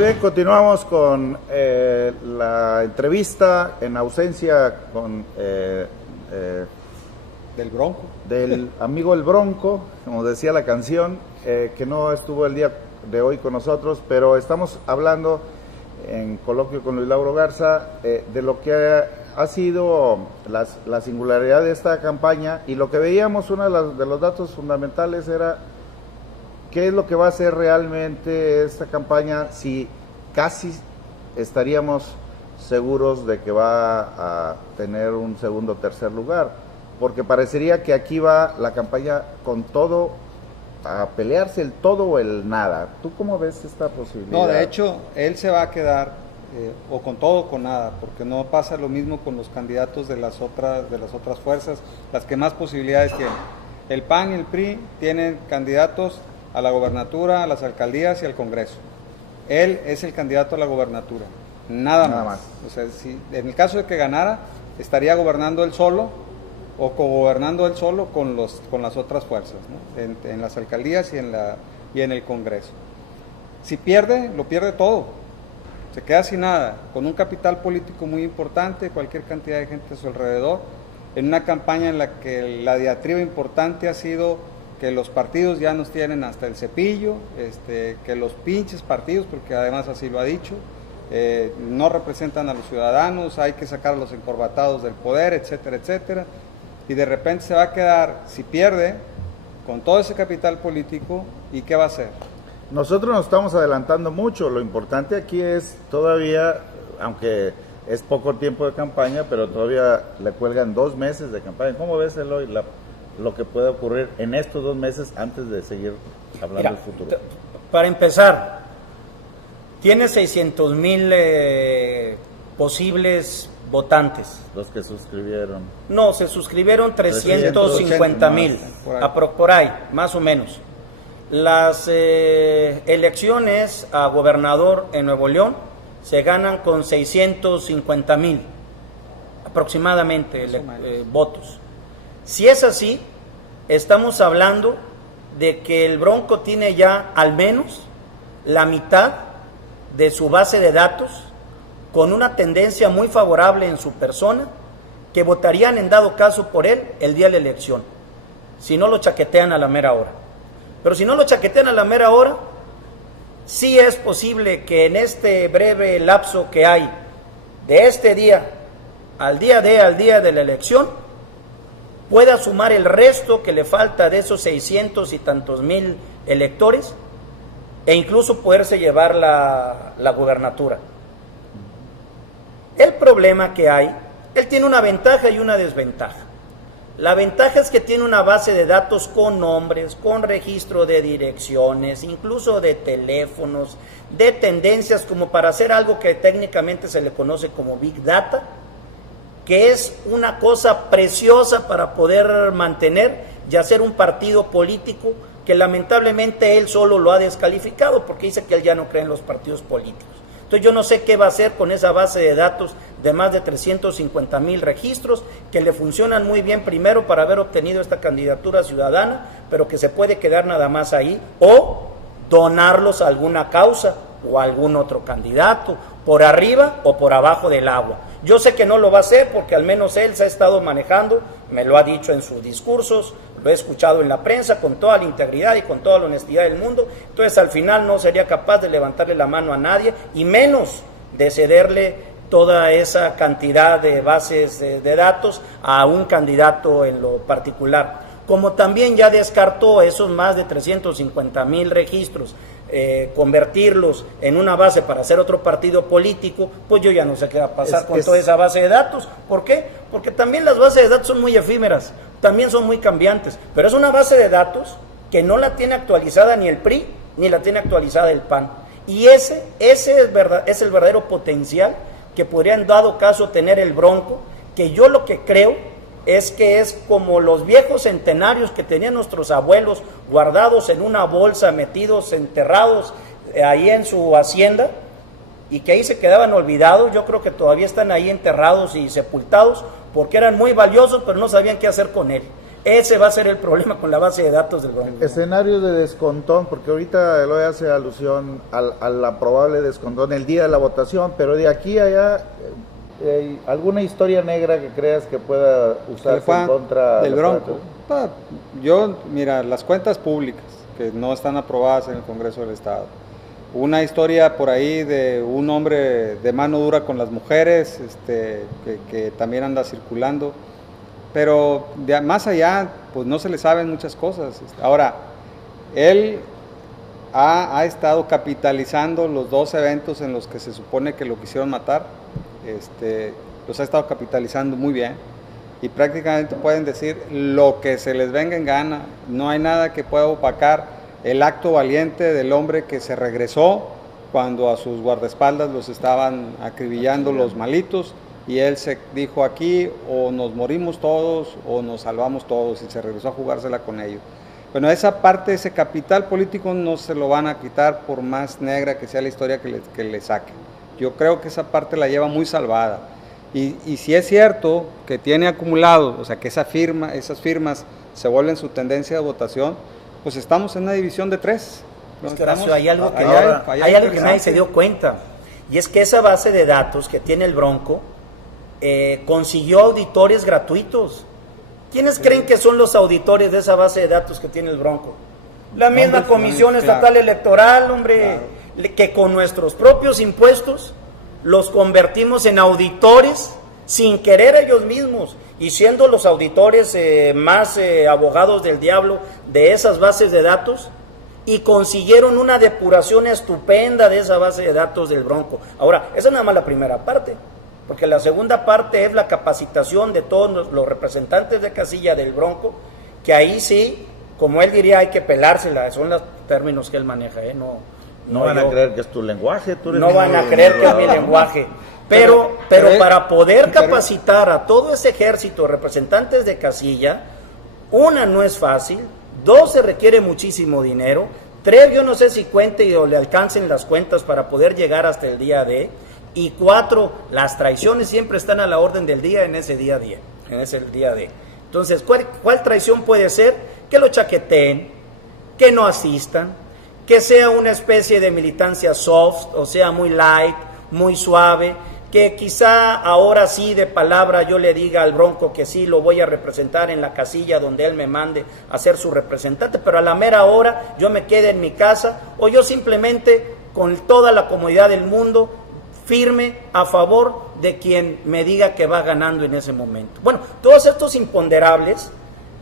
bien, continuamos con la entrevista en ausencia con del Bronco. Del amigo El Bronco, como decía la canción, que no estuvo el día de hoy con nosotros, pero estamos hablando en coloquio con Luis Lauro Garza de lo que ha sido la singularidad de esta campaña, y lo que veíamos, uno de los datos fundamentales era qué es lo que va a hacer realmente esta campaña, si casi estaríamos seguros de que va a tener un segundo o tercer lugar, porque parecería que aquí va la campaña con todo, a pelearse el todo o el nada. ¿Tú cómo ves esta posibilidad? No, de hecho, él se va a quedar o con todo o con nada, porque no pasa lo mismo con los candidatos de las otras fuerzas, las que más posibilidades tienen. El PAN y el PRI tienen candidatos a la gobernatura, a las alcaldías y al Congreso. Él es el candidato a la gobernatura, nada más. O sea, si en el caso de que ganara, estaría gobernando él solo o cogobernando él solo con las otras fuerzas, ¿no? en las alcaldías y en el Congreso. Si pierde, lo pierde todo, se queda sin nada, con un capital político muy importante, cualquier cantidad de gente a su alrededor, en una campaña en la que la diatriba importante ha sido que los partidos ya nos tienen hasta el cepillo, que los pinches partidos, porque además así lo ha dicho, no representan a los ciudadanos, hay que sacar a los encorbatados del poder, etcétera, etcétera. Y de repente se va a quedar, si pierde, con todo ese capital político, ¿y qué va a hacer? Nosotros nos estamos adelantando mucho. Lo importante aquí es todavía, aunque es poco tiempo de campaña, pero todavía le cuelgan 2 meses de campaña. ¿Cómo ves, Eloy, lo que puede ocurrir en estos 2 meses antes de seguir hablando del futuro? Para empezar, tiene 600,000 posibles votantes. Los que suscribieron. No, se suscribieron 350,000, por ahí, más o menos. Las elecciones a gobernador en Nuevo León se ganan con 650,000 aproximadamente votos. Si es así, estamos hablando de que el Bronco tiene ya al menos la mitad de su base de datos con una tendencia muy favorable en su persona, que votarían en dado caso por él el día de la elección, si no lo chaquetean a la mera hora. Pero si no lo chaquetean a la mera hora, sí es posible que en este breve lapso que hay de este día al día de la elección, pueda sumar el resto que le falta de esos 600 y tantos mil electores e incluso poderse llevar la gubernatura. El problema que hay, él tiene una ventaja y una desventaja. La ventaja es que tiene una base de datos con nombres, con registro de direcciones, incluso de teléfonos, de tendencias, como para hacer algo que técnicamente se le conoce como Big Data, que es una cosa preciosa para poder mantener y hacer un partido político que lamentablemente él solo lo ha descalificado, porque dice que él ya no cree en los partidos políticos. Entonces yo no sé qué va a hacer con esa base de datos de más de 350,000 registros, que le funcionan muy bien primero para haber obtenido esta candidatura ciudadana, pero que se puede quedar nada más ahí, o donarlos a alguna causa o a algún otro candidato, por arriba o por abajo del agua. Yo sé que no lo va a hacer porque al menos él se ha estado manejando, me lo ha dicho en sus discursos, lo he escuchado en la prensa con toda la integridad y con toda la honestidad del mundo. Entonces al final no sería capaz de levantarle la mano a nadie y menos de cederle toda esa cantidad de bases de datos a un candidato en lo particular. Como también ya descartó esos más de 350,000 registros, convertirlos en una base para hacer otro partido político, pues yo ya no sé qué va a pasar con toda esa base de datos. ¿Por qué? Porque también las bases de datos son muy efímeras, también son muy cambiantes, pero es una base de datos que no la tiene actualizada ni el PRI, ni la tiene actualizada el PAN. Y ese es el verdadero potencial que podría en dado caso tener el Bronco, que yo lo que creo es que es como los viejos centenarios que tenían nuestros abuelos guardados en una bolsa, metidos, enterrados ahí en su hacienda, y que ahí se quedaban olvidados. Yo creo que todavía están ahí enterrados y sepultados porque eran muy valiosos, pero no sabían qué hacer con él. Ese va a ser el problema con la base de datos del Bronco. Escenario de descontón, porque ahorita Eloy hace alusión a la probable descontón el día de la votación, pero de aquí a allá, ¿alguna historia negra que creas que pueda usarse en contra del Bronco? Mira, las cuentas públicas que no están aprobadas en el Congreso del Estado. Una historia por ahí de un hombre de mano dura con las mujeres, que también anda circulando. Pero más allá, pues no se le saben muchas cosas. Ahora, él ha estado capitalizando los dos eventos en los que se supone que lo quisieron matar. Los ha estado capitalizando muy bien. Y prácticamente pueden decir lo que se les venga en gana. No hay nada que pueda opacar el acto valiente del hombre que se regresó cuando a sus guardaespaldas los estaban acribillando los malitos. Y él se dijo, aquí o nos morimos todos o nos salvamos todos, y se regresó a jugársela con ellos. Bueno, esa parte, ese capital político no se lo van a quitar por más negra que sea la historia que le saquen. Yo creo que esa parte la lleva muy salvada. Y si es cierto que tiene acumulado, o sea que esas firmas se vuelven su tendencia de votación, pues estamos en una división de 3. Es que Horacio, hay algo que nadie se dio cuenta, y es que esa base de datos que tiene el Bronco consiguió auditores gratuitos. ¿Quiénes creen que son los auditores de esa base de datos que tiene el Bronco? La misma Comisión Estatal Electoral, hombre, que con nuestros propios impuestos los convertimos en auditores sin querer ellos mismos, y siendo los auditores más abogados del diablo de esas bases de datos, y consiguieron una depuración estupenda de esa base de datos del Bronco. Ahora, esa es nada más la primera parte, porque la segunda parte es la capacitación de todos los representantes de casilla del Bronco, que ahí sí, como él diría, hay que pelársela, son los términos que él maneja, no van a creer que es tu lenguaje, no van a creer que es mi lenguaje, pero para poder capacitar a todo ese ejército de representantes de casilla, una, no es fácil; 2, se requiere muchísimo dinero; 3, yo no sé si cuente o le alcancen las cuentas para poder llegar hasta el día D; y 4, las traiciones siempre están a la orden del día en ese día D. Entonces, ¿cuál traición puede ser? Que lo chaqueteen, que no asistan, que sea una especie de militancia soft, o sea, muy light, muy suave, que quizá ahora sí de palabra yo le diga al Bronco que sí lo voy a representar en la casilla donde él me mande a ser su representante, pero a la mera hora yo me quede en mi casa, o yo simplemente con toda la comodidad del mundo firme a favor de quien me diga que va ganando en ese momento. Bueno, todos estos imponderables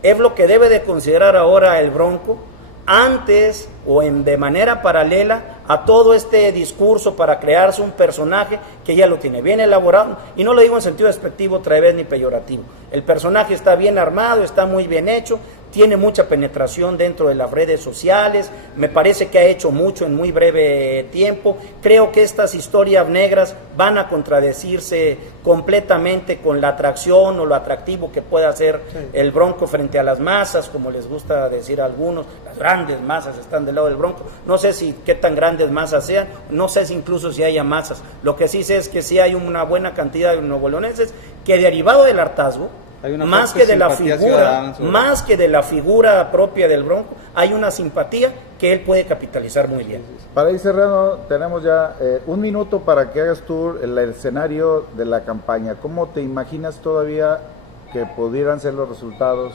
es lo que debe de considerar ahora el Bronco, antes o de manera paralela a todo este discurso para crearse un personaje que ya lo tiene bien elaborado, y no lo digo en sentido despectivo otra vez ni peyorativo. El personaje está bien armado, está muy bien hecho, tiene mucha penetración dentro de las redes sociales, me parece que ha hecho mucho en muy breve tiempo. Creo que estas historias negras van a contradecirse completamente con la atracción o lo atractivo que pueda hacer el Bronco frente a las masas, como les gusta decir a algunos. Las grandes masas están del lado del Bronco. No sé si qué tan grandes masas sean, no sé si incluso si haya masas. Lo que sí sé es que sí hay una buena cantidad de nuevoleonenses que, derivado del hartazgo, más que de la figura propia del Bronco, hay una simpatía que él puede capitalizar muy bien. Para ir cerrando, tenemos ya un minuto para que hagas tú el escenario de la campaña. ¿Cómo te imaginas todavía que pudieran ser los resultados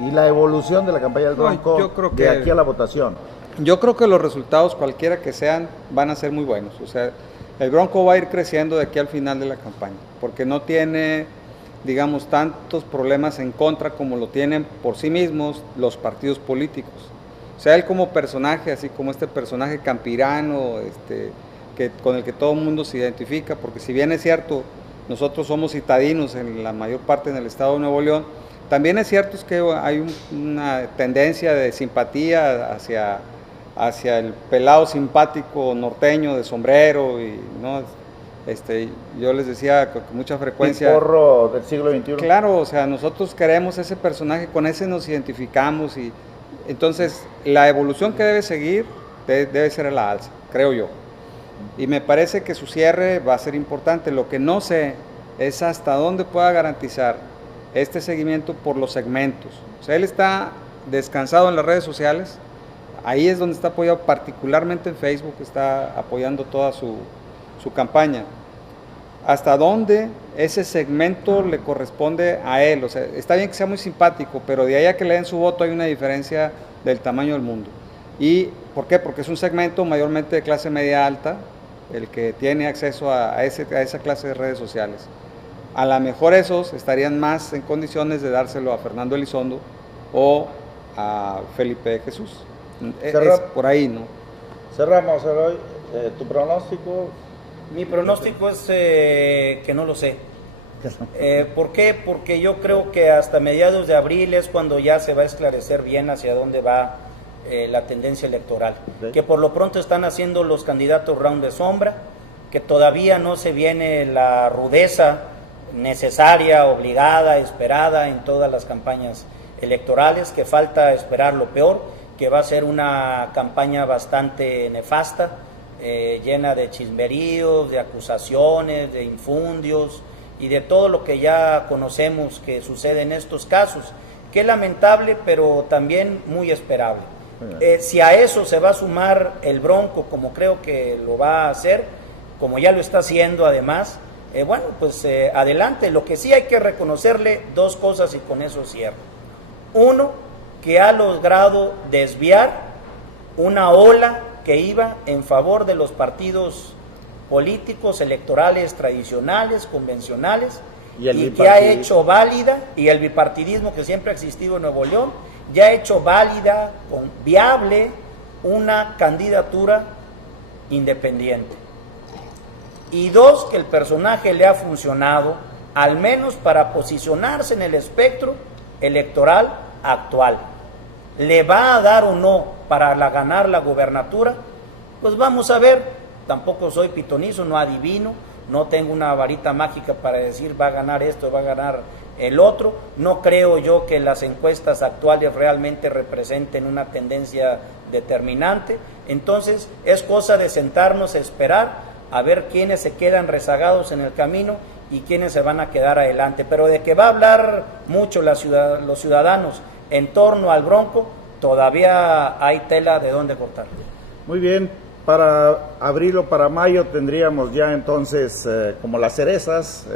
y la evolución de la campaña del Bronco de aquí a la votación? Yo creo que los resultados, cualquiera que sean, van a ser muy buenos. O sea, el Bronco va a ir creciendo de aquí al final de la campaña, porque no tiene, digamos, tantos problemas en contra como lo tienen por sí mismos los partidos políticos. O sea, él como personaje, así como este personaje campirano, con el que todo el mundo se identifica, porque si bien es cierto, nosotros somos citadinos en la mayor parte en el estado de Nuevo León, también es cierto que hay una tendencia de simpatía hacia el pelado simpático norteño de sombrero, y ¿no? Yo les decía con mucha frecuencia, el porro del siglo XXI. Claro, o sea, nosotros queremos ese personaje, con ese nos identificamos, y entonces la evolución que debe seguir debe ser a la alza, creo yo. Y me parece que su cierre va a ser importante. Lo que no sé es hasta dónde pueda garantizar este seguimiento por los segmentos. O sea, él está descansado en las redes sociales, ahí es donde está apoyado, particularmente en Facebook, está apoyando toda su campaña. Hasta dónde ese segmento le corresponde a él, o sea, está bien que sea muy simpático, pero de ahí a que le den su voto hay una diferencia del tamaño del mundo. ¿Y por qué? Porque es un segmento mayormente de clase media alta, el que tiene acceso a esa clase de redes sociales. A lo mejor esos estarían más en condiciones de dárselo a Fernando Elizondo o a Felipe de Jesús. Es por ahí, ¿no? Cerramos, Eloy. ¿Tu pronóstico? Mi pronóstico es que no lo sé. ¿Por qué? Porque yo creo que hasta mediados de abril es cuando ya se va a esclarecer bien hacia dónde va la tendencia electoral. Okay. Que por lo pronto están haciendo los candidatos round de sombra, que todavía no se viene la rudeza necesaria, obligada, esperada en todas las campañas electorales, que falta esperar lo peor, que va a ser una campaña bastante nefasta, llena de chismeríos, de acusaciones, de infundios y de todo lo que ya conocemos que sucede en estos casos, que es lamentable pero también muy esperable. Si a eso se va a sumar el Bronco, como creo que lo va a hacer, como ya lo está haciendo además, bueno, pues adelante. Lo que sí hay que reconocerle dos cosas y con eso cierro. Uno, que ha logrado desviar una ola que iba en favor de los partidos políticos electorales tradicionales, convencionales, y que ha hecho válida, y el bipartidismo que siempre ha existido en Nuevo León, ya ha hecho válida, viable, una candidatura independiente. Y dos, que el personaje le ha funcionado, al menos para posicionarse en el espectro electoral actual. ¿Le va a dar o no para ganar la gubernatura? Pues vamos a ver. Tampoco soy pitonizo, no adivino, no tengo una varita mágica para decir va a ganar esto, va a ganar el otro. No creo yo que las encuestas actuales realmente representen una tendencia determinante. Entonces es cosa de sentarnos a esperar a ver quiénes se quedan rezagados en el camino y quiénes se van a quedar adelante. Pero de que va a hablar mucho los ciudadanos en torno al Bronco, todavía hay tela de dónde cortar. Muy bien, para abril o para mayo tendríamos ya entonces como las cerezas,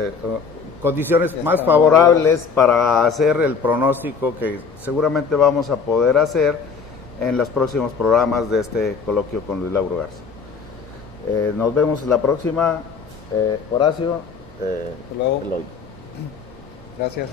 condiciones más favorables para hacer el pronóstico que seguramente vamos a poder hacer en los próximos programas de este coloquio con Luis Lauro Garza. Nos vemos la próxima. Horacio, hasta luego. Eloy. Gracias.